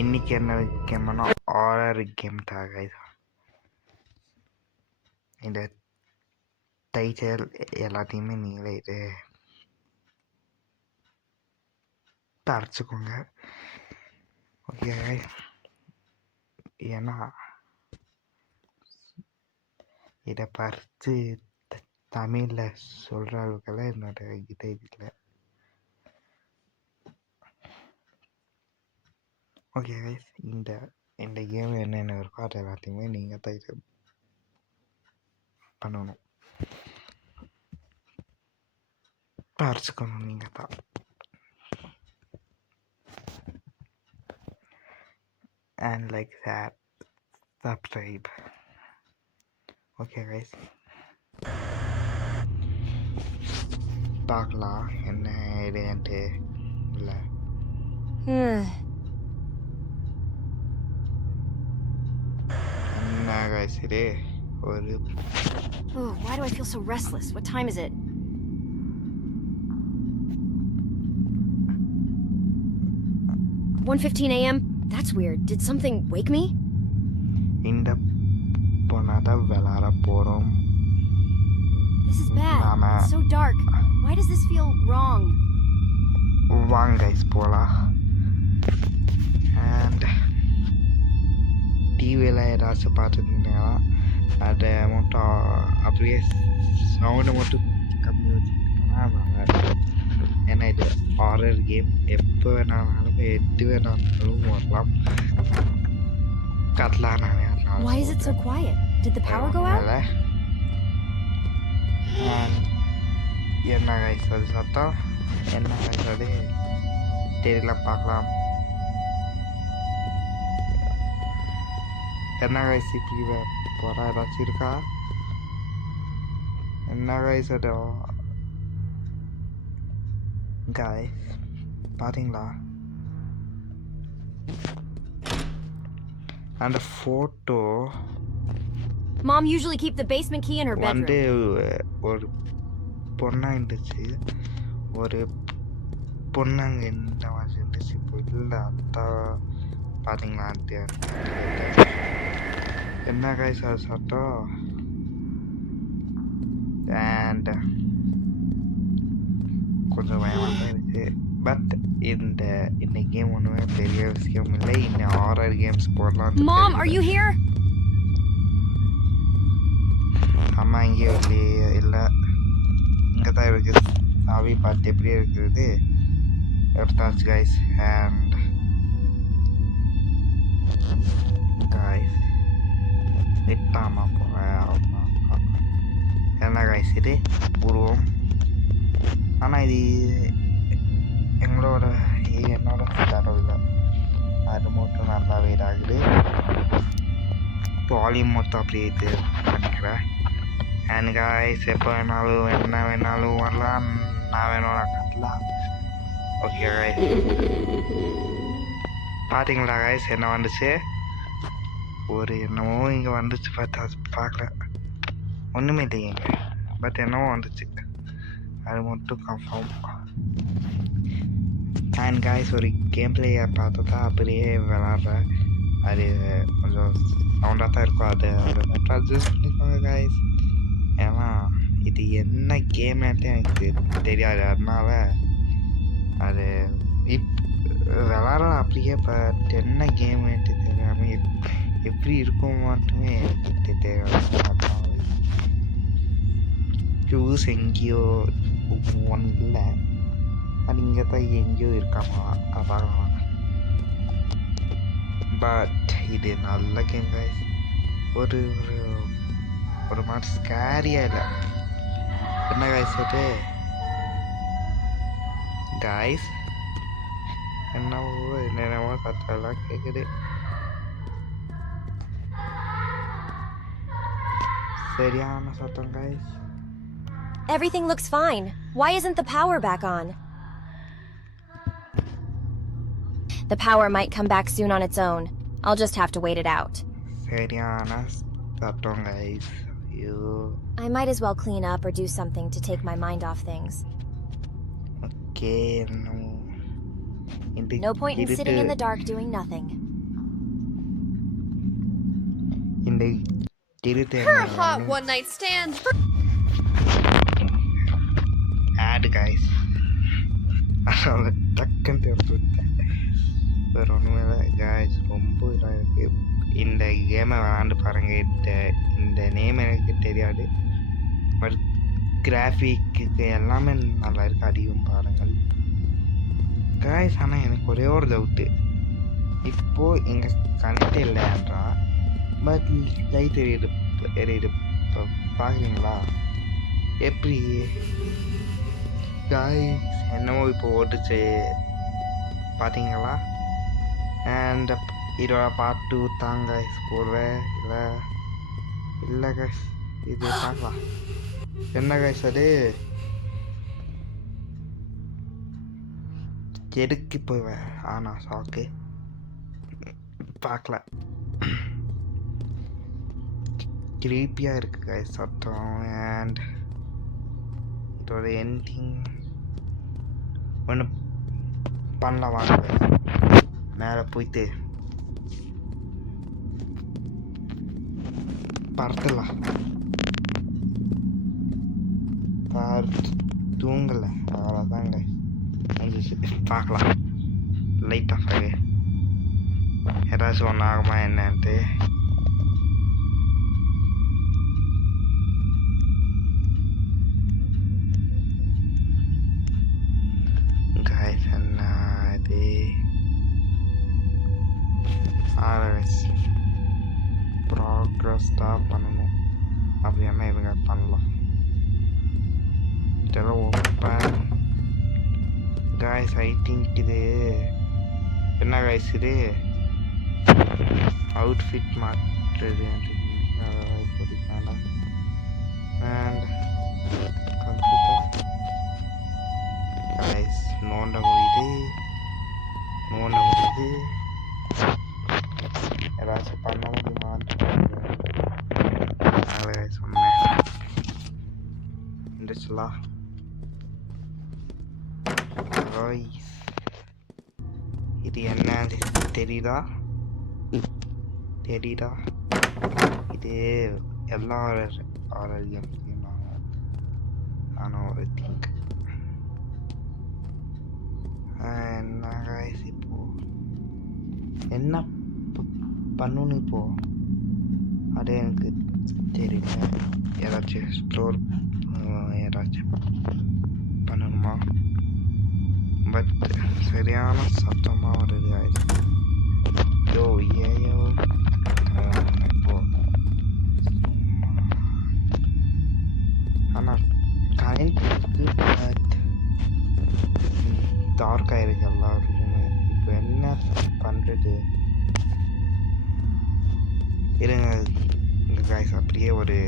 இன்னைக்கு என்ன கேம்னா horror game தான் கைஸ். இந்த டைட்டில் எல்லாத்தையுமே நீங்களே இது தரைச்சிக்கோங்க. ஓகே, ஏன்னா இதை பறித்து தமிழில் சொல்கிற அளவுக்கெல்லாம் என்னோட இது இல்லை. ஓகே கைஸ், இந்த கேம் என்னென்ன இருக்கோ அது எல்லாத்தையுமே நீங்கள் தான் இது பண்ணணும், பறிச்சுக்கணும் நீங்கள் தான். And like that, subscribe. Okay guys, பார்க்கலாம் என்ன இதுன்ட்டு. இல்லை என்ன guys இது ஒரு Oh, why do I feel so restless? What time is it? "1:15 a.m.? That's weird. Did something wake me?" இந்த பொண்ணாதான் விளாட போகிறோம். This is bad. It's so dark. Why does this feel wrong? வாங்க கைஸ் போகலாம். And டிவியில் ஏதாச்சும் பார்த்துருந்தீங்கன்னா அதை மட்டும் அப்படியே சவுண்டை மட்டும் கம்மி வச்சுருந்தீங்கன்னா நல்லாயிருக்கும். ஏன்னா இது ஹாரர் கேம், எப்போ வேணாலும் எது வேணாலும் வரலாம், கத்தலாம். Why is it so quiet? Did the power go out? என்ன கைஸ் அது சத்தம்? என்ன கைஸ் அது தெரியல, பார்க்கலாம். என்ன கைஸ் இப்படி போகிறா, ஏதாச்சும் இருக்கா? என்ன கைஸ் அது கைஸ் பார்த்தீங்களா அந்த photo? Mom usually keep the basement key in her bedroom. வந்து ஒரு பொண்ணா இருந்துச்சு, ஒரு பொண்ணாங்க இந்த மாதிரி இருந்துச்சு. இப்போ இல்லை, அத்தா பார்த்தீங்களா? என்ன கைஸ் அது சத்தம்? அண்ட் கொஞ்சம் பயமாக தான் இருக்குது. பட் இந்த கேம் ஒன்றுமே பெரிய விஷயம் இல்லை. இந்த ஹாரர் கேம்ஸ் போடலாம். Mom, are you here? அம்மா இங்கே இல்லையே. இல்லை, இங்கே தான் இருக்குது. சாவி பார்த்து எப்படி இருக்குது எடுத்தாச்சு கைஸ். அண்ட் கைஸ் விட்டாமா போகிறேன். என்ன கைஸ் இது உருவம்? ஆனால் இது என்னோட தரம் இல்லை, அது மட்டும் நல்லாவே இதாகுது. வால்யூம் மொத்தம் அப்படியே இது பண்ணிக்கிறேன். அண்ட் கைஸ் எப்போ வேணாலும் என்ன வேணாலும் வரலாம், நான் வேணும் கட்டலாம். ஓகே கைஸ், பார்த்தீங்களா கைஸ் என்ன வந்துச்சு? ஒரு என்னவோ இங்கே வந்துச்சு, பார்த்தா பார்க்கல, ஒன்றுமே இல்லைங்க. பட் என்னவோ வந்துச்சு, அது மட்டும் கன்ஃபார்ம். அண்ட் கைஸ் ஒரு கேம் பிளேயை பார்த்தா அப்படியே விளாட்றேன். அது கொஞ்சம் சவுண்டாக தான் இருக்கும், அதை மட்டும் அட்ஜஸ்ட் பண்ணிக்கோங்க கைஸ். ஏன்னா இது என்ன கேம்ன்ட்டு எனக்கு தெரியாது, அதனால அது விளாட்றேன் அப்படியே. பட் என்ன கேம்ன்ட்டு தெரியாமல் எப்படி இருக்கும் மட்டுமே எனக்கு தெரியாது. ஷூஸ் எங்கேயோ ஒன்று இல்லை, அது இங்கே தான் எங்கேயோ இருக்காமா, அதை பார்க்கலாம். பட் இது நல்ல கேம் கைஸ். ஒரு ஒரு மாதிரி ஸ்கேரியாக இல்லை. என்ன கைஸ் அது கைஸ்? என்னவோ சத்தெல்லாம் கேட்குது. சரியான சத்தம் guys. Everything looks fine. Why isn't the power back on? The power might come back soon on its own. I'll just have to wait it out. சரியான சத்தம் கைஸ். ஐயோ, I might as well clean up or do something to take my mind off things. Okay, No point in sitting in the dark doing nothing. இந்த திருத்த For a hot one night stand. ஆடு guys அதனால டக்குன்னு திறந்து விட்டேன். வேறு ஒன்றுமே இல்லை காய்ஸ், ரொம்ப இதாக இருக்குது. இந்த கேமை விளாண்டு பாருங்கள். இந்த நேம் எனக்கு தெரியாது, பட் கிராஃபிக்கு எல்லாமே நல்லா இருக்குது. அதிகம் பாருங்கள் காய்ஸ். ஆனால் எனக்கு ஒரே ஒரு டவுட்டு, இப்போது இங்கே கனெக்ட் இல்லைன்றா, பட் லைட் எரியுது. இப்போ பார்க்குறீங்களா எப்படி காய்ஸ்? என்னமோ இப்போ ஓட்டுச்சு பார்த்தீங்களா? அண்ட் இதோட பார்ட் 2 தாங்க காய்ஸ் போடுவேன். இல்லை காய்ஸ், இது பார்க்கலாம். என்ன காய்ஸ் அது எதுக்கு போவேன்? ஆனால் சாக்கு பார்க்கல. கிரீப்பியாக இருக்குது காய்ஸ் சத்தம். அண்ட் இதோட எண்டிங் ஒன்று பண்ணலாம் வாங்க. மேலே போயிட்டு பறத்துலாம். தூங்கலை, அவ்வளோதாங்க. பார்க்கலாம். லைட் ஆஃப் ஆகி ஏதாச்சும் ஒன்று ஆகுமா என்னன்ட்டு. காய்ஸ் என்ன இது ப்ராக்ரஸ் தான் பண்ணணும். அப்படி என்ன இவங்க பண்ணலாம். இதெல்லாம் ஓப்பன் காய்ஸ். ஐ திங்க் இது என்ன காய்ஸ், இது அவுட்ஃபிட் மாற்றுறது இப்போதைக்கு வேண்டாம். அண்ட் கம்ப்யூட்டர் காய்ஸ் நோண்ட முடியுது. ஏதாச்சும் பண்ண முடியுமான்னு சொன்னேன். இருந்துச்சுலா இது என்ன தெரியுதா? இது எல்லா ஆரோக்கியம் ஆனால் ஒரு திங்க் என்ன காய்ஸ். இப்போ என்ன பண்ணணும் இப்போ அது எனக்கு தெரியல. ஏதாச்சும் எக்ஸ்ப்ளோர் ஏதாச்சும் பண்ணணுமா? பட் சரியான சத்தமாக வருது காய்ஸ். ஏயோ இப்போ ஆனால் கரண்ட் டார்க்காக இருக்குது எல்லா ரூமுமே. இப்போ என்ன பண்ணுறது? இருங்க இந்த காய்ஸ், அப்படியே ஒரு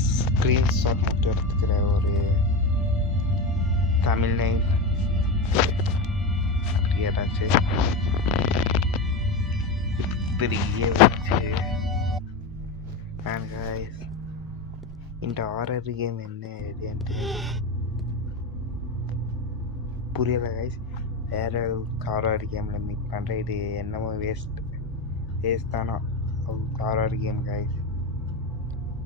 ஸ்க்ரீன்ஷாட் மட்டும் எடுத்துக்கிற ஒரு தமிழ்நெல் அப்படி ஏதாச்சும் பெரிய வச்சு. அண்ட் காய்ஸ் இந்த ஹாரர் கேம் என்ன இதுன்ட்டு புரியலை காய்ஸ். வேறு ஹாரர் கேமில் மீட் பண்ணுறேன். இது என்னமோ வேஸ்ட் தானா horror game guys.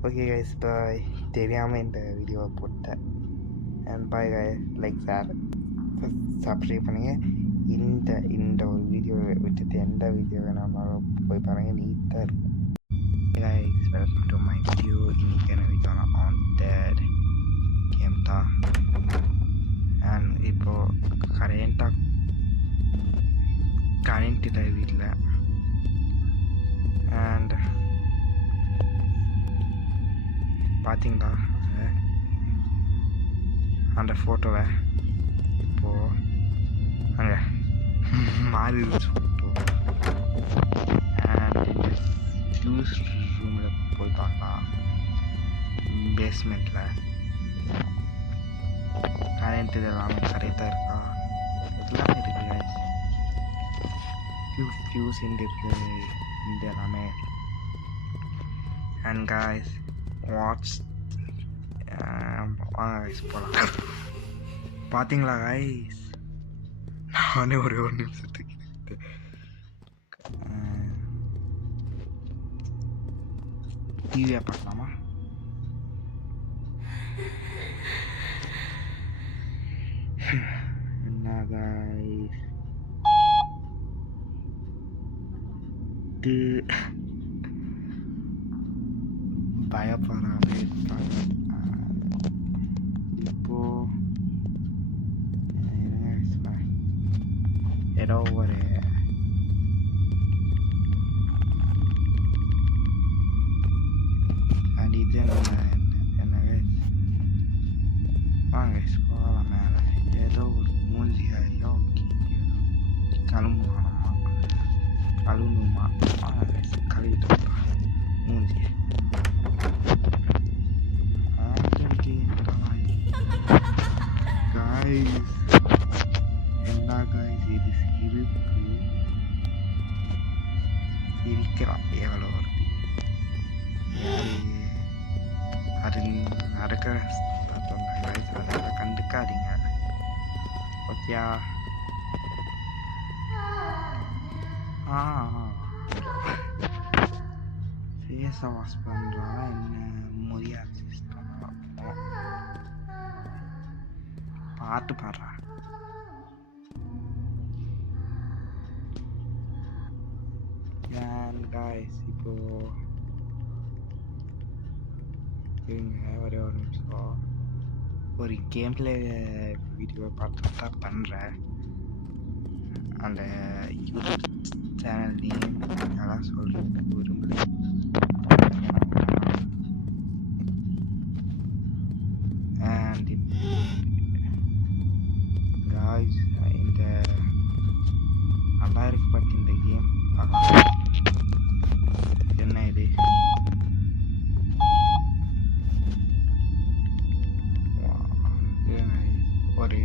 Okay guys, bye. தெரியாமல் இந்த வீடியோவை போட்டேன். And bye guys. Like share subscribe பண்ணுங்கள். இந்த ஒரு வீடியோ விட்டுட்டு எந்த வீடியோ வேணாலும் போய் பாருங்கள், நீட்டாக இருக்கும். guys, welcome to my video. இன்னைக்கான வீடியோனா ஆன் டேட் கேம் தான். அண்ட் இப்போது கரண்ட் இல்லை வீட்டில். அண்ட் பார்த்தீங்களா அந்த ஃபோட்டோவை? இப்போது அங்கே மாறிடுச்சு ஃபோட்டோ. அண்ட் இந்த ஜூஸ் ரூமில் போய் பார்க்கலாம். பேஸ்மெண்ட்டில் கரண்ட் இது எல்லாமே கரெக்டாக இருக்கா? எல்லாமே இருக்குது. ஃபியூஸ் இருக்குது இந்த எல்லாமே. அண்ட் காய்ஸ் வாட்ச் போகலாம். பார்த்தீங்களா காய்ஸ், நானே ஒரு நிமிஷத்துக்கு டிவியை பார்க்கலாமா? என்ன guys? பயப்படாம இருப்பாங்க. இப்போ ஏதோ ஒரு இது என்ன வாங்க போகலாம் மேலே. ஏதோ ஒரு மூஞ்சியோ கழுவுமா கழுவணுமா? வாங்க கழுவிட்டு மூஞ்சி guys. என்ன guys இது சிரிக்கிறான் எவ்வளோ வருது. அது நடக்க guys, அதை கண்டுக்காதீங்க ஓகேயா? ஃபேஸை வாஷ் பண்ணுறாங்க என்ன முடியாது பாட்டு பாடுறா. காய்ஸ் இப்போ ஒரே ஒரு நிமிஷம் ஒரு கேம் பிளே வீடியோ பார்த்து தான் பண்ணுறேன். அந்த யூடியூப் சேனல் நேம் அதெல்லாம் சொல்கிறதுக்கு விரும்பல. அண்ட் காய்ஸ் இந்த நல்லா இருக்கு பட் இந்த கேம் என்ன இது ஒரு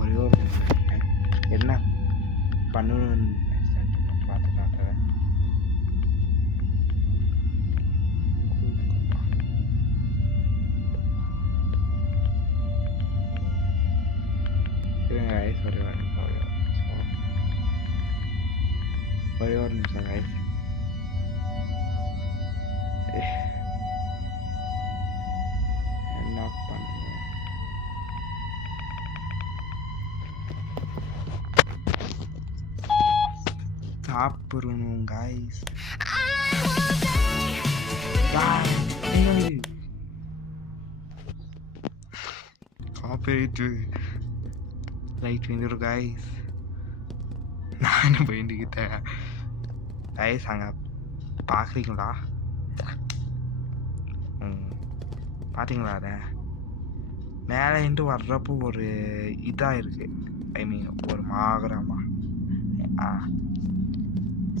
ஒரே ஒரு என்ன பண்ணணும்னு பார்த்து காட்டுறேன். ஒரே ஒரு நிமிஷம் guys. என்ன பண்ண சாப்பிடணும் guys. காப்பரேட் ரைட் வந்துடும் guys. நானும் பயந்துக்கிட்டேன் guys. அங்கே பார்க்குறீங்களா? பார்த்தீங்களா? அதை மேலேருந்து வர்றப்போ ஒரு இதாக இருக்குது. ஐ மீன் ஒரு மாகரமா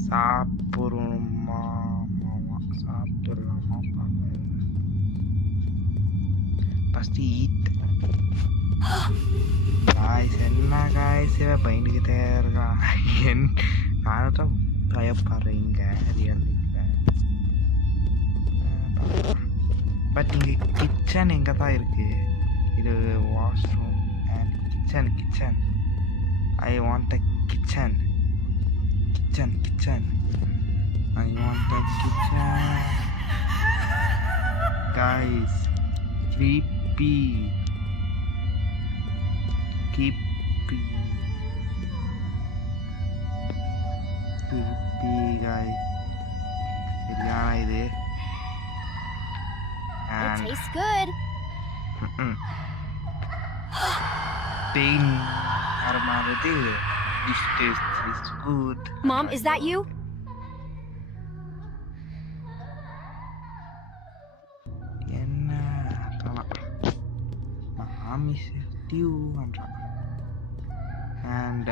சாப்பிடணுமா சாப்பிடலாமா ஃபஸ்ட்டு ஈட் காய்ஸ். என்ன காய்ஸ் பயந்துக்கிட்டே இருக்கான். நானும் தான் பயப்படுறேன் இங்கே பட் இங்கே கிச்சன் எங்கே தான் இருக்குது? இது washroom and kitchen. I want a kitchen. I want a kitchen. Guys, creepy guys. சரியான இது. It tastes good. Pain armadillo. This tastes good. Mom, is that you? என்ன Mom is you and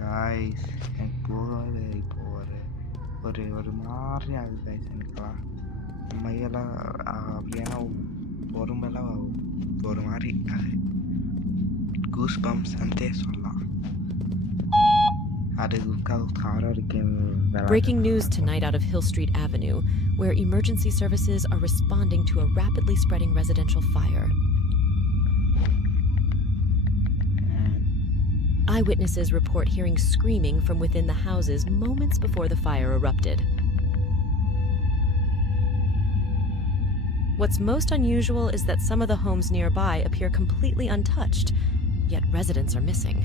guys இப்போ ஒரு மாதிரி ஆகுது guys. எனக்குலாம் மையெல்லாம் அப்படின்னா உடம்பெல்லாம் ஒரு மாதிரி ஆகுது. கூஸ் பம்ப்ஸ் அந்தே சொல்லலாம். Breaking news tonight out of Hill Street Avenue, where emergency services are responding to a rapidly spreading residential fire. Eyewitnesses report hearing screaming from within the houses moments before the fire erupted. What's most unusual is that some of the homes nearby appear completely untouched, yet residents are missing.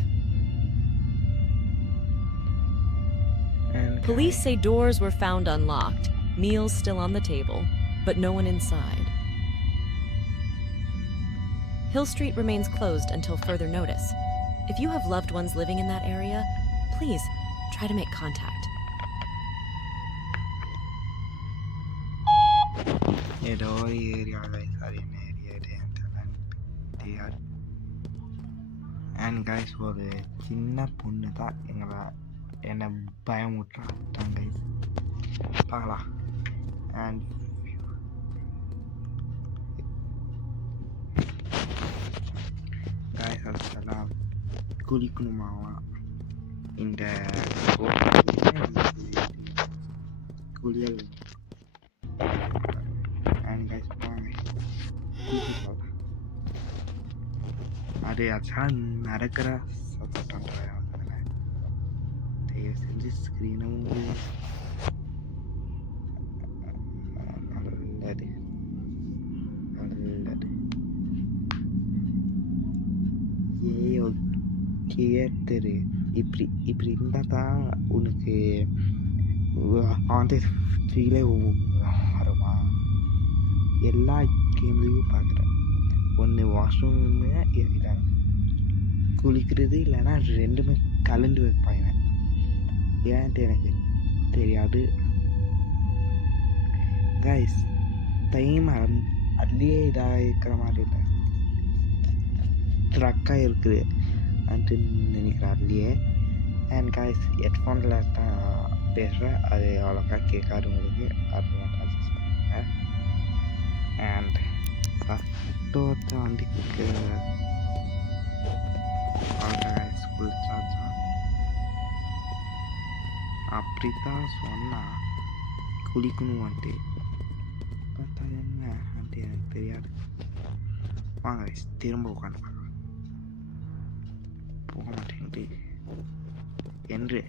And Police guys, say doors were found unlocked, meals still on the table, but no one inside. Hill Street remains closed until further notice. If you have loved ones living in that area, please try to make contact. ஏதோ ஒரு area guys, அது என்ன area தெரியாது. And guys, ஒரு சின்ன பொண்ணு தான் என்னை பயமுட்டான் கைஸ். பார்க்கலாம். அண்ட் கைஸ், அதெல்லாம் குளிக்கணுமாவா இந்த குளியல். அண்ட் கைஸ், அது அதான் நடக்கிற சத்தம். தயவு செஞ்சு ஸ்க்ரீனை நல்லது நல்லது. ஏயோ தியேட்டரு இப்படி இருந்தால் தான் உனக்கு ஹாண்டட் ஃபீலே வருமா? எல்லா கேம்லேயும் பார்க்குறேன். ஒன்று வாஷ்ரூமு இல்லை குளிக்கிறது, இல்லைன்னா ரெண்டுமே கலந்து வைப்பாங்க. ஏன்ட்டு எனக்கு தெரியாது கைஸ். டைம் அதுலேயே இதாக இருக்கிற மாதிரி இல்லை, ட்ரக்காக இருக்குது அன்ட்டு நினைக்கிறேன் அதுலேயே. அண்ட் கைஸ், ஹெட்ஃபோனில் தான் பேசுகிறேன், அது அவ்வளோக்கா கேட்காது உங்களுக்கு. அது மட்டும் அட்ஜஸ்ட் பண்ணுங்க. அண்ட் சட்டோத்தை வந்து குளிச்சாச்சா அப்படி தான் சொன்னால் குளிக்கணும் வந்துட்டு. பார்த்தா என்ன வந்துட்டு எனக்கு தெரியாது. வாங்க திரும்ப உட்காந்து பார்க்கலாம். போக மாட்டேங்குது என்று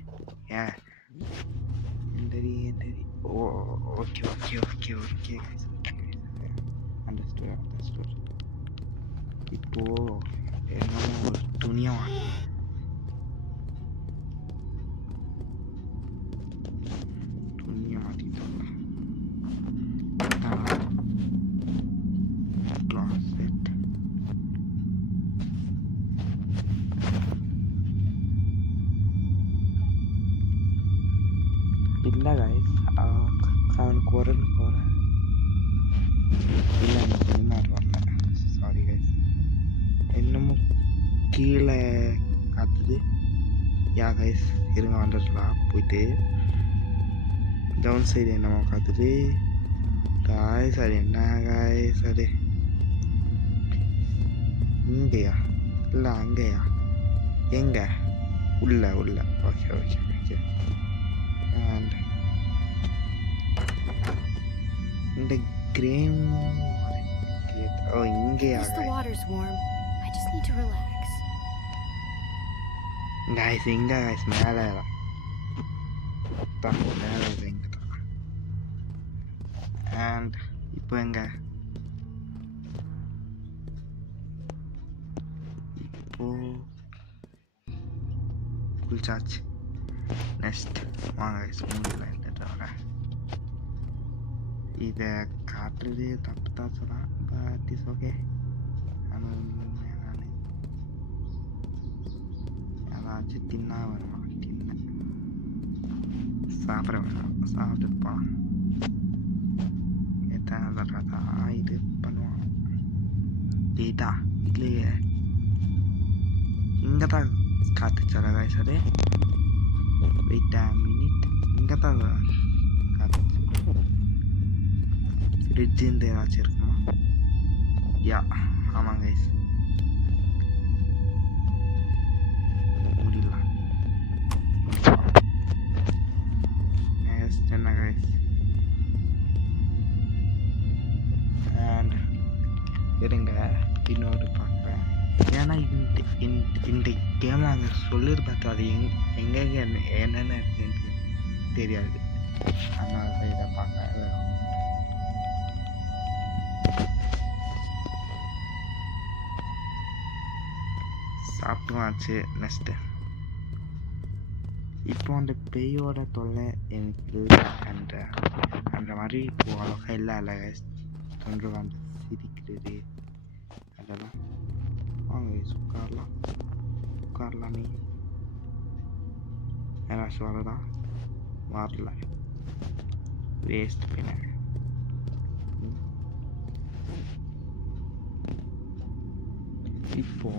எந்தரி oh okay okay okay okay understood. இப்போது என்னமோ ஒரு துணியை வாங்க. துணியை மாற்றிட்டோம்ல. கிளாசெட் இல்லை கைஸ், அவனுக்கு வரேன் இல்லை, எனக்கு வெளிநாடு வரல. Sorry guys. இன்னமும் கீழே காத்துது. யா கைஸ், இருங்க வந்துடலாம். போயிட்டு டவுன் சைடு என்னமோ காத்துது காய்ஸ். அது என்ன காய்ஸ்? அது இங்கேயா இல்லை அங்கேயா? எங்க? உள்ள. Okay okay okay. அண்ட் இந்த கிரேம் ஓ இங்கேயா? The water's warm. I just need to relax. Guys, எங்க கைஸ்? மேலே தான், மேலே இங்கே தான். அண்ட் இப்போ எங்க? இப்போ குளிச்சாச்சு. நெக்ஸ்ட் வாங்க கைஸ், மூஞ்சில் இல்லை இதை காட்டுறது தப்பு தான் சொன்னான். But is okay. ஏதாச்சும் தின்னா வருமா? சாப்பிட வேணாம், சாப்பிட்டுப்பா. எத்தனை தான் இது பண்ணுவான். டேட்டா இல்லையே, இங்கே தான் காத்துச்சாரா கைஸ்? அது வெயிட் அ மினிட். இங்கே தான் காத்துச்சு. ஃப்ரிட்ஜ் இந்த ஏதாச்சும் இருக்குமா? யா ஆமாம் கைஸ், முடியல. என்ன கைஸ்? அண்ட் இருங்க இன்னொரு பார்க்குறேன். ஏன்னா இந்த கேமில் அங்கே சொல்லிட்டு பார்த்தா அது எங்கெங்கே என்னென்ன இருக்குன்னு தெரியாது. அதனால இதை பார்க்க சாப்பிட்டும் ஆச்சு. நெக்ஸ்ட்டு இப்போ அந்த பேயோட தொல்லை எனக்கு இல்லை. அந்த மாதிரி இப்போ அழகா இல்லை. அழகா கொஞ்சம் அந்த சிரிக்கிறது அதெல்லாம் வாங்க உட்காரலாமே. ஏதாச்சும் வரதா? வரல. வேஸ்ட் பின்ன. இப்போ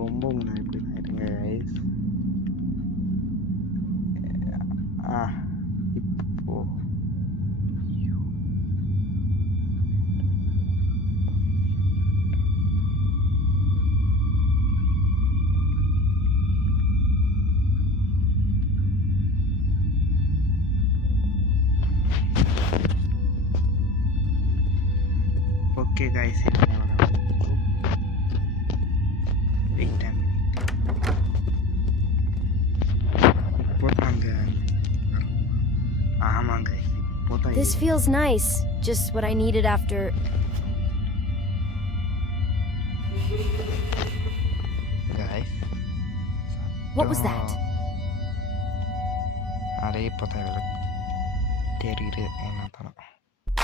ரொம்ப முன்னாடி போயிருங்க கைஸ். இப்போ ஓகே கைஸ், வெயிட் டைம் இப்போ தாங்க. ஆமாங்க இப்போ தான். This feels nice. Just what I needed after. Guys, What was that? Array இப்போ தான் தெரியுது என்ன தரம்.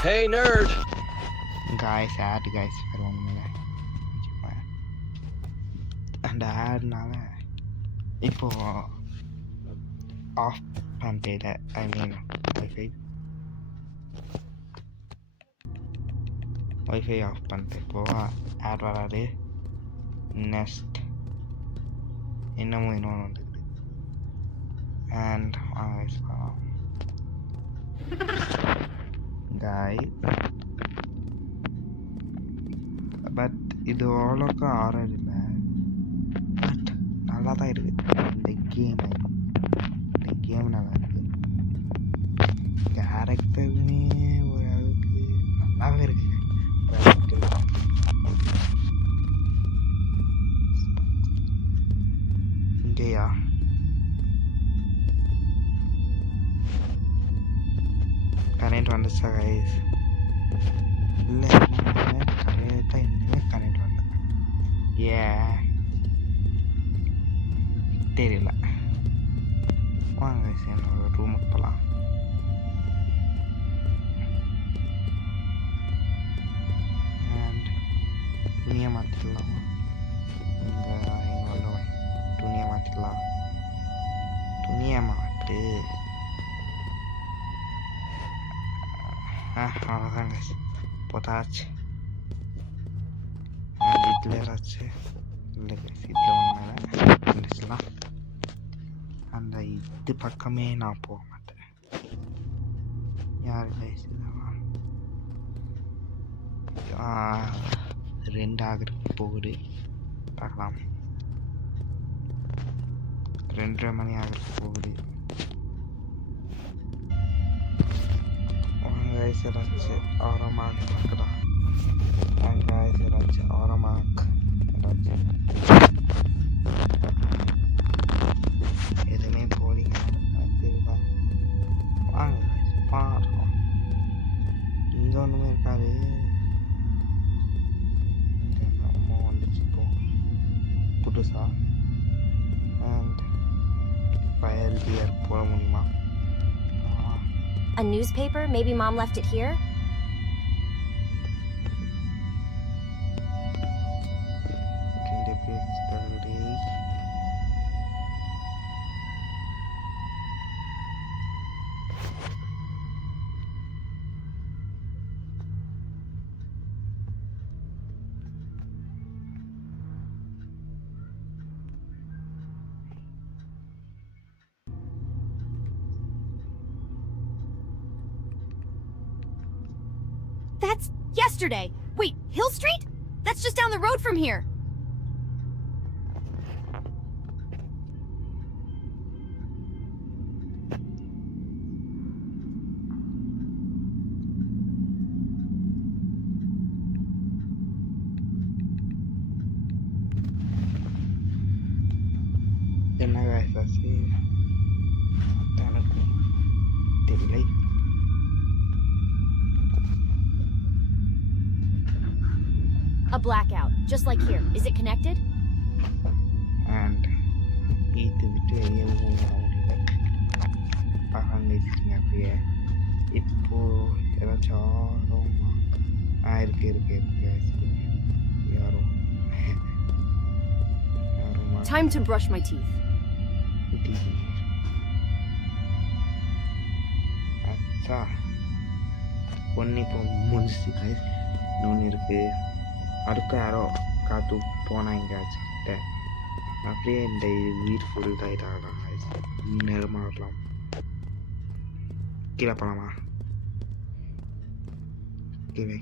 Hey nerd. Guys, ad guys வேறு ஒன்றும் இல்லை. அந்த ஆட்னால இப்போ ஆஃப் பண்ணிட்டேன். ஐ மீன் ஒய்ஃபை ஆஃப் பண்ணிட்டு இப்போ ஆட் வராது. நெக்ஸ்ட் இன்னமும் இன்னொன்று வந்துக்குது. அண்ட் காய் பட் இது அவ்வளோக்கா ஆறது இல்லை. பட் நல்லா தான் இருக்குது இந்த கேம் நல்லா இருக்குது. கேரக்டருமே ஓரளவுக்கு நல்லாவே இருக்குது. இங்கேயா கரண்ட் வந்துச்சா கைஸ்? இல்லை கரெக்டாக இன்னுமே கரண்ட் வரல. தெரியல. வாங்க கைஸ் என்னோட ரூமுக்கு போகலாம். அண்ட் துணியை மாற்றிடலாமா? இங்கே உள்ள துணியை மாற்றிடலாம். துணியை மாட்டு. அவ்வளோதான் கைஸ், போட்டாச்சு. இதில் ஏதாச்சும் இல்லை கைஸ், இதில் ஒன்று மேலே இருந்துச்சுலாம். அந்த இது பக்கமே நான் போக மாட்டேன். யார் கைஸ் இதெல்லாம்? 2 ஆகிறதுக்கு போகுது. பார்க்கலாம். 2:30 மணி ஆகிறதுக்கு போகுது. கைஸ் ஏதாச்சும் ஆரமாக இருக்குதா? கைஸ் ஏதாச்சும் ஆரமாக ஏதாச்சும் எதுவுமே போலிங்க தெரியல. வாங்க கைஸ் பார்க்கலாம். இங்கே ஒன்றுமே இருக்காது. இங்கே அம்மா வந்துச்சு இப்போ புதுசா. அண்ட் ஃபயர் கியர் போட முடியுமா? A newspaper? Maybe Mom left it here? That's yesterday. Wait, Hill Street? That's just down the road from here. என்ன கைஸ் ஆச்சு? எனக்கு தெரியல. A blackout, just like here. Is it connected? And இது விட்டு வெளியவும் வர முடியல. அங்கே வச்சுருங்க அப்படியே. இப்போது ஏதாச்சும் ஆரோமா இருக்கு யாரோ Time to brush my teeth. அச்சா ஒன்று இப்போ முடிஞ்சிச்சு கைஸ். இன்னொன்று இருக்குது. அடுத்த யாரோ காற்று போனால் எங்கேயாச்சும் கிட்ட அப்படியே இந்த வீடு ஃபுல் இதாகிட்டாங்களாம் கைஸ். நேரமாக வரலாம். கீழே போகலாமா? கீழே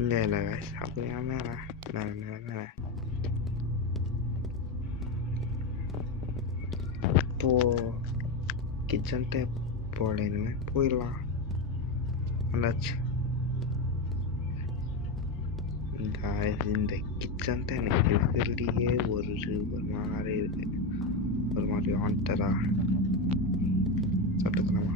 இங்கே இல்லை கைஸ். அப்படியா மேலே இப்போது கிச்சன்கிட்ட போகலன்னு போயிடலாம். வந்தாச்சு இந்த கிச்சன்கிட்ட எனக்கு இருக்கிறதுலையே ஒரு மாதிரி இருக்கு. ஒரு மாதிரி ஆண்டரா சாப்பிட்டுக்கலாமா?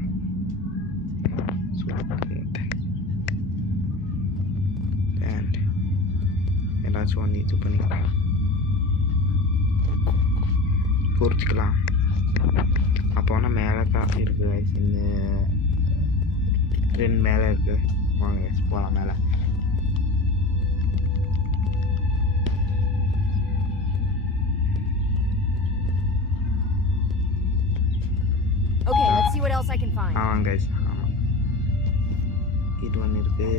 அண்ட் ஏதாச்சும் ஒன்று இது பண்ணிக்கலாம், பொறிச்சிக்கலாம். அப்போ ஆனால் மேலே தான் இருக்குது கைஸ். இந்த 2 மேலே இருக்குது. வாங்க கைஸ் போகலாம் மேலே. Okay, let's see what else I can find. ஆமாம் கைஸ், ஆமாம். இது ஒன்று இருக்குது.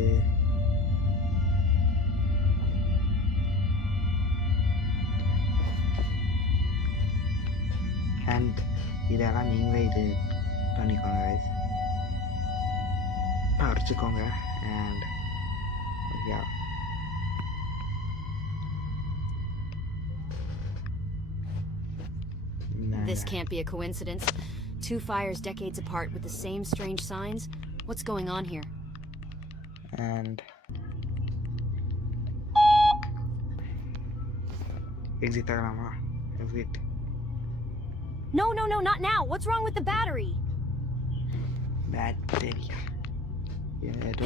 அண்ட் இதெல்லாம் நீங்களே இது பண்ணிக்கோங்க கைஸ், அரைச்சிக்கோங்க. And yeah This can't be a coincidence. 2 fires decades apart with the same strange signs. What's going on here? And exit ஆகலாமா? Exit. No, not now. What's wrong with the battery? Battery.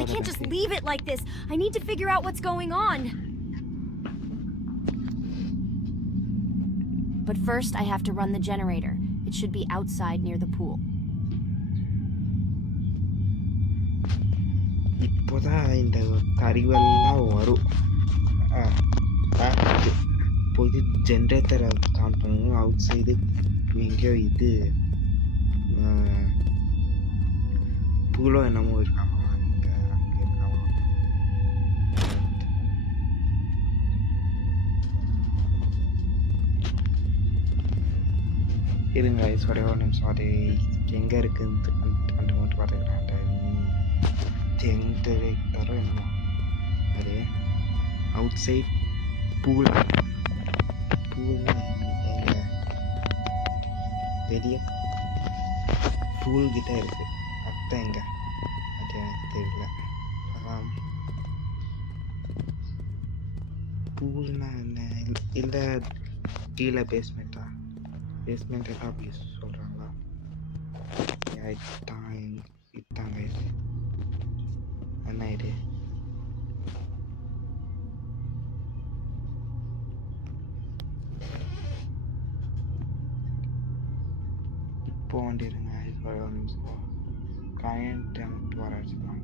I can't just leave it like this. I need to figure out what's going on. But first, I have to run the generator. It should be outside near the pool. இப்போதான் இந்த கறிவெல்லாம் வரும். போய் ஜென்ரேட்டரை on பண்ணணும். Out side எங்கேயோ இது பூலோ என்னமோ இருக்காமா, அங்கே இருக்காமா. இருங்க ஒரே ஒரு நிமிஷம், அது எங்கே இருக்குன்னு மட்டும் பார்த்துக்கிறேன். அந்த ஜென்ரேட்டரோ என்னமோ அது அவுட் சைட் பூல் வெளியே பூல் கிட்ட இருக்கு. அத்தை எங்க அது எனக்கு தெரியல. பூல்னா என்ன? இல்லை கீழே பேஸ்மெண்ட்டா? பேஸ்மெண்ட் எல்லாம் அப்படி சொல்கிறாங்களா? இத்தாங்க இது என்ன இது? இப்போ வந்துடுங்க. கிளையண்ட் மட்டும் வர வச்சுக்கலாம்.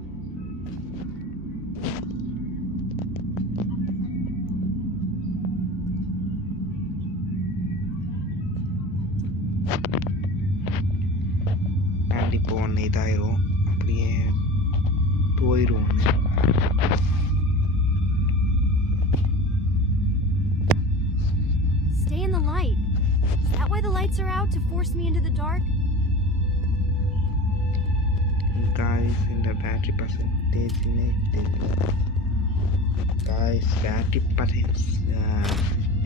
அண்ட் இப்போ ஒன்று இதாயிரும், அப்படியே போயிடும் ஒன்று. Stay in the light. Is that why the lights are out, to force me into the dark? Guys, இந்த பேட்டரி பர்சன்டேஜ்னே தெரியல. Guys, பேட்டரி பர்சன்டேஜ்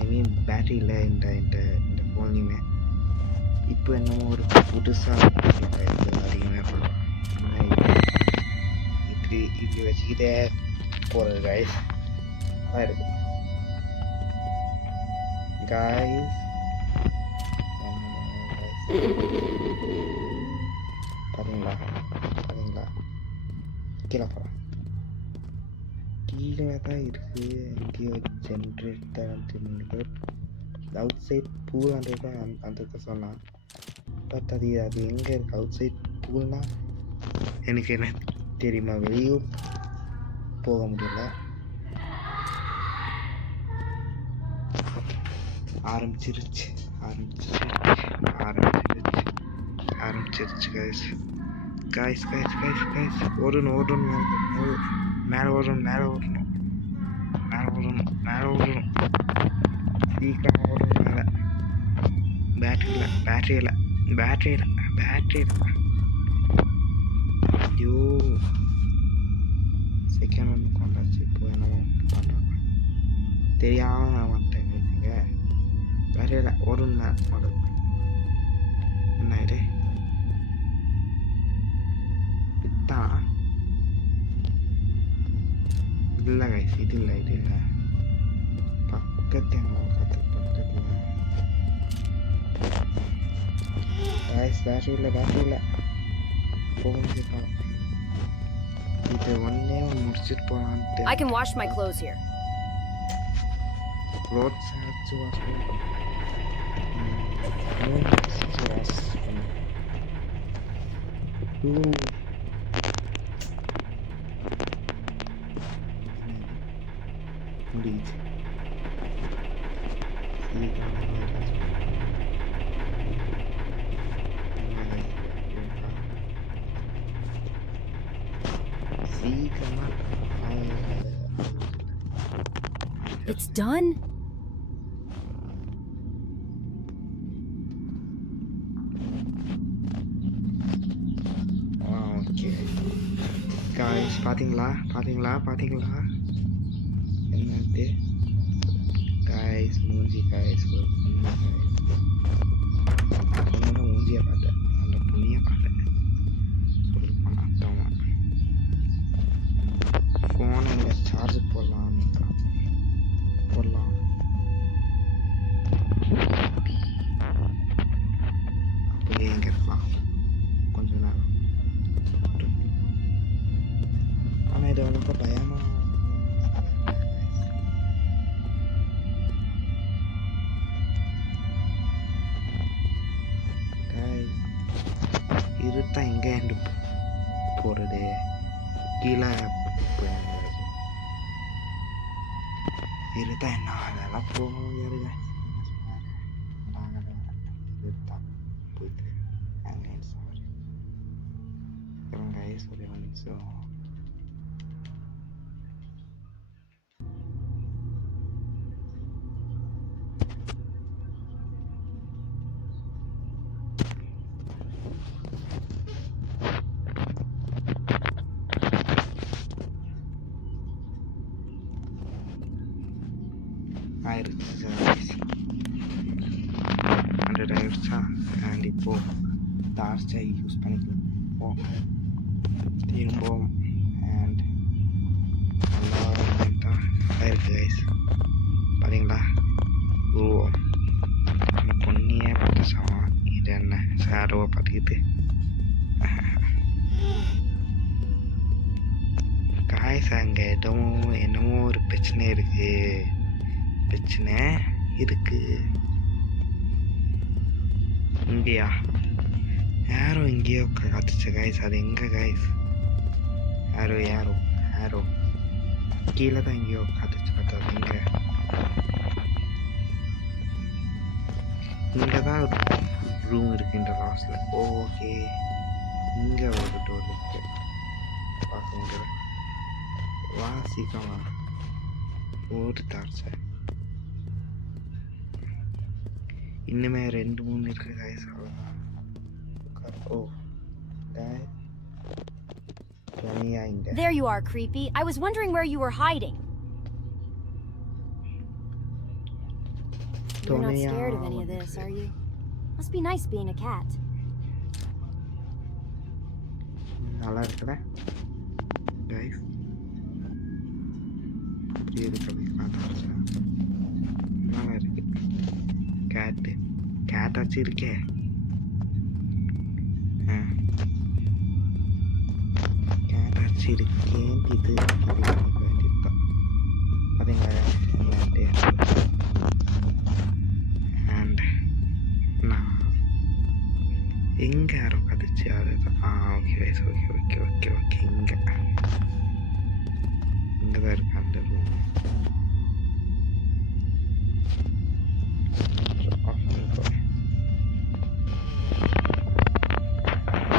ஐ மீன் பேட்டரி இல்லை இந்த இந்த இந்த ஃபோன்லையுமே. இப்போ என்னமோ ஒரு புதுசாக அதிகமாக போடலாம். இப்படி வச்சுக்கிட்டே போகிறது கைஸ். அதான் இருக்கு கைஸ். பார்த்தீங்களா கீழே போகலாம். கீழே தான் இருக்குது. எங்கேயோ ஜென்ரேட்டர் அவுட் சைட் பூல்ன்றது தான் அந்த சொன்னான். பட் அது எங்கே இருக்குது? அவுட் சைட் பூல்னா எனக்கு என்ன தெரியுமா, வெளியும் போக முடியல. ஆரம்பிச்சிருச்சு கைஸ். ஓடணும் மேலே ஓடணும். சீக்கிரம் ஓடணும் மேலே. பேட்டரி இல்லை. ஐயோ, செகண்ட் ஒன்று கொண்டாச்சு. இப்போ என்னமோ பண்ணுறேன், தெரியாமல் வந்துட்டேன் கைஸுங்க. பேட்டரி இல்லை, ஓடணும் முதல். என்ன இது இதுதான் இல்லை கைஸ், இது இல்லை. பக்கத்தில் கைஸ் பேட்டரி இல்லை. போகணும். இது ஒன்றே முடிச்சுட்டு போகலான்ட்டு. I can wash my clothes here. Clothes அடிச்சு வாஷ் பண்ணி முடியுது. It's done? ஓகே காய்ஸ், பார்த்தீங்களா என்னது காய்ஸ்? மூஞ்சி காய்ஸ், ஒரு பொண்ணு மூஞ்சியை பார்த்தேன், அந்த பொண்ணியை பார்த்தேன். சொல்லுப்பான் அர்த்தமா ஃபோனை இங்கே சார்ஜ் போடலாம். அப்படியே இங்கே இருக்கலாம் கொஞ்ச நேரம். ஆனால் இது ரொம்ப பயமாக இருட்டா. எங்கே போகிறது? கீழே இருட்டா என்ன அதெல்லாம் போக முடியாதுங்க. இருட்டா போயிட்டு அங்கே சாரி கைஸ், ஒரு நிமிஷம். ஆயிடுச்சு 100 ஆயிடுச்சா? அண்ட் இப்போது டார்ச்சை யூஸ் பண்ணிக்கலாம் திரும்பவும். அண்ட் நல்லா தான் ஆயிருக்கு கைஸ், பார்த்தீங்களா? ஓ, அந்த பொண்ணியே பார்த்து சாவான். இது என்ன ஷேடோவை பார்த்துக்கிட்டு காய்ஸ். அங்கே என்னமோ ஒரு பிரச்சனை இருக்கு. இங்கேயா? யாரோ இங்கேயோ காத்துச்சு கைஸ். அது எங்கே கைஸ்? யாரோ கீழே தான் எங்கேயோ காத்துச்சு. பார்த்தா இங்கே தான் ஒரு ரூம் இருக்குது இந்த லாஸ்டில். ஓகே, இங்கே ஒரு டோர் இருக்கு, பார்க்க முடியல. வா சீக்கிரமா ஓட்டு தார்ச்ச. இன்னுமே 2-3 இருக்கு கைஸ், அவ்வளோதான். ஓ தனியா இங்க. There you are, creepy. I was wondering where you were hiding. You're not scared of any of this, are you? Must be nice being a cat. நல்லா இருக்குதா கைஸ்? அப்படியே இருக்கு. நல்லா இருக்கு. கேட்டாச்சும் இருக்கே. கேட்டாச்சும் இருக்கேன். இது வேண்டியதுதான். பார்த்தீங்களா அண்ட் நான் எங்கே யாரோ கதைச்சு அதுதான் okay guys okay okay okay okay இங்கே தான் இருக்கு அந்த ரூம்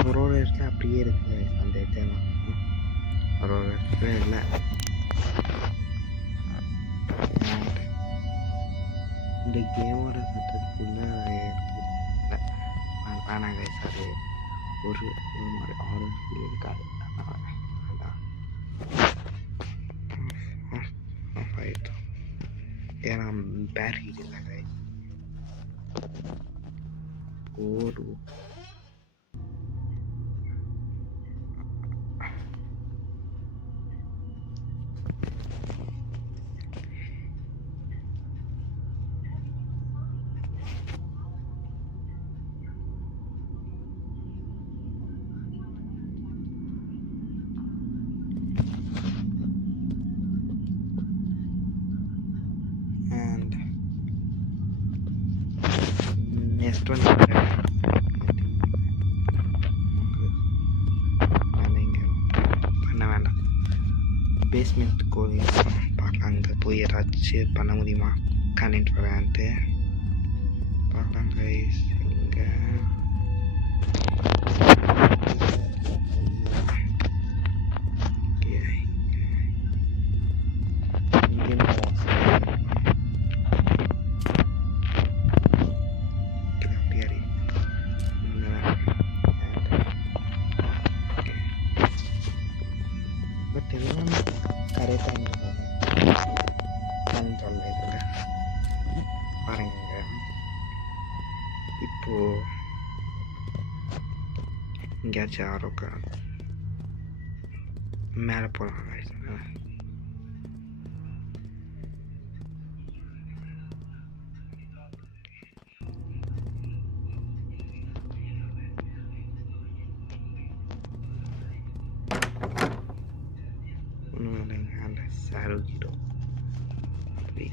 ஒரு இடத்துல அப்படியே இருக்கு அந்த இதெல்லாம் ஒரு இடத்துல இல்லை இந்த கேமோட சட்டத்துக்குள்ள வேணாம் கைஸ் அது ஒரு மாதிரி ஆரஞ்சு ஃபீல் இருக்காது அதான் ஆயிடுச்சு ஏன்னா பேரிகேட் இல்லை கைஸ் ஒரு நெக்ஸ்ட் வந்து பண்ண வேண்டாம் பேஸ்மெண்ட் கோவில் பார்க்கலாம் அங்கே போய் ஏதாச்சும் பண்ண முடியுமா கனெக்ட் வரான்ட்டு பார்க்கலாம் கைஸ் இங்கே பட் எல்லாம் கரெக்டாக நான் சொல்ல பாருங்க இப்போ எங்கேயாச்சும் ஆரோக்கா மேலே போகலாம் அந்த சாரோக்கிட்டோ அப்படி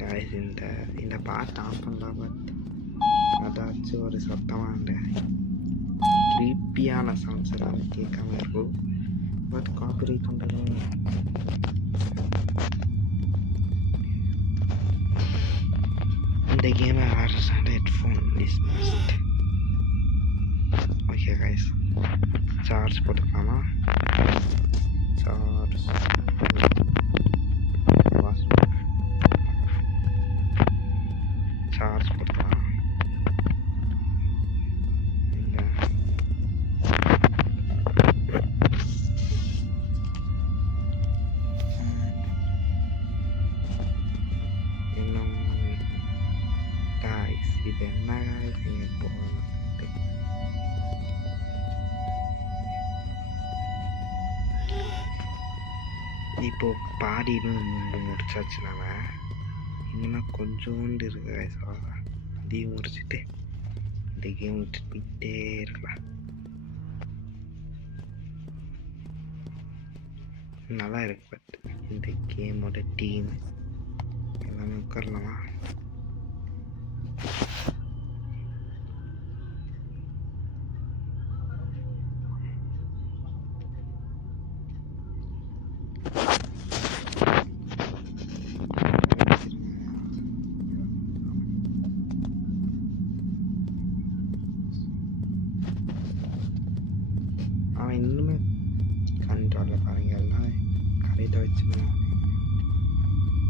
guys இந்த பாட்டு ஆஃப் பண்ணலாம் பட் அதாச்சும் ஒரு சத்தமாக அந்த க்ரீப்பியான சவுண்ட்ஸ் எல்லாம் கேட்காம இருக்கும் பட் காப்பிரைட் பண்ணுறது இந்த கேமை ஆடுற headphone is must okay guys charge போட்டுக்கலாமா சார்ஜ் சார்ஜ் போட்டுக்கலாம் இன்னும் guys இது என்ன guys நீங்க போகணும் இப்போ பாடி முடிச்சாச்சு நாம இன்னும் கொஞ்சோண்டு இருக்கு guys அவ்வளோதான் அதையும் முடிச்சுட்டு இந்த கேம் விட்டுட்டு போயிட்டே இருக்கலாம் நல்லா இருக்கு பட் இந்த கேமோட டீம் எல்லாமே உட்காரலாமா அவன் இன்னுமே கண்ட்ரோலில் பாருங்க எல்லாம் கரெக்டாக வச்சு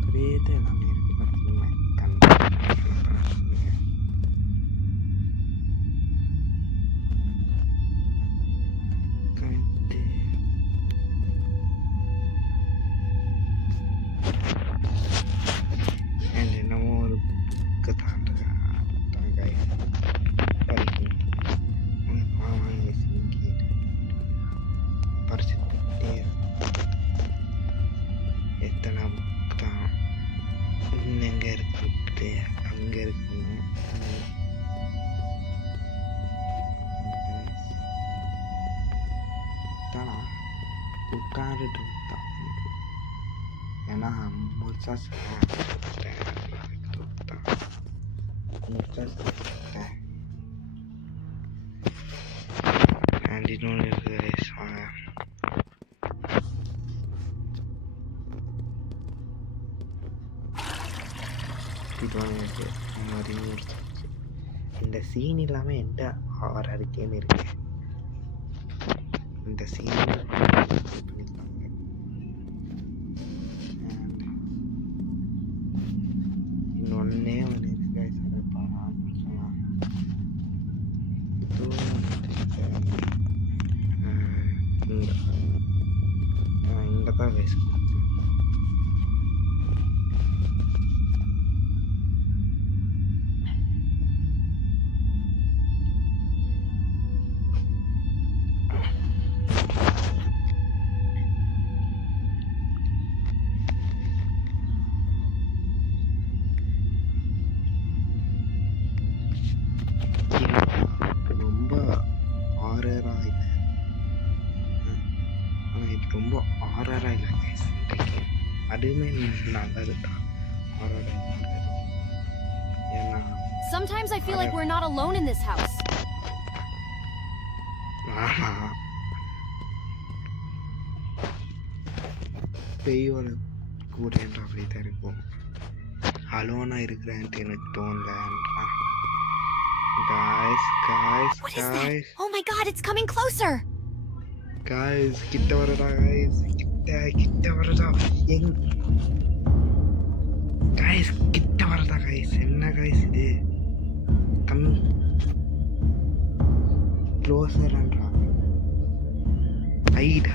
கரெக்டாக எல்லாமே இருக்கு பார்த்தீங்கன்னா கரெக்டு அண்ட் என்னமோ ஒரு புக்கு தாண்டுறாங்க படிக்கணும் படிச்சுக்கிட்டே எத்தனை புக் தான் எங்கே இருக்குது அங்கே இருக்குன்னு தானா உட்காந்துட்டு இருந்தான். ஏன்னா முடிச்சா அண்ட் இன்னொன்று இருக்குது guys, வாங்க. இது வந்து மாதிரி முடிச்சிருச்சு. இந்த சீன் இல்லாமல் எந்த ஹாரர் கேம் இருக்கு? இந்த சீன் பண்ணியிருக்காங்க. இன்னொன்னே ஒன்று இருக்கு guys, அதை சொல்லலாம். இதுவும் இங்கே தான் guys. ரொம்ப ஹாரராக இல்லை, ஆனால் இது ரொம்ப ஹாரராக இல்லை guys. அதுவுமே நல்லது தான், ஹாரராக. ஏன்னா Sometimes I feel like we're not alone in this house. பெய்யோட கூட என்று அப்படி தான் இருக்கும். அலோனாக இருக்கிறேன்ட்டு எனக்கு தோணலன்றா. Guys, What is that? Oh my god, it's coming closer. guys, கிட்ட வரடா guys, கிட்ட வரடா. guys, கிட்ட வரடா guys. என்ன guys இது? கம் க்ளோசர் அன்றா. ஐட்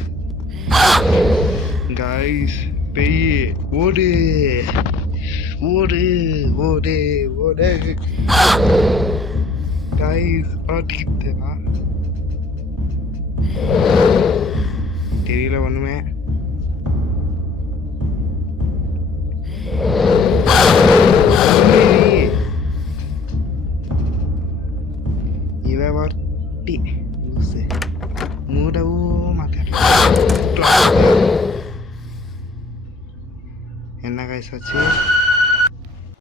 guys, பேய் ஓடு ஓடு ஓடு ஓடு. guys, பாட்டிக்கிட்டா தெரியல ஒண்ணுமே. இவ வாட்டி லூசு மூடவும் மாட்டேன். என்ன guys ஆச்சு?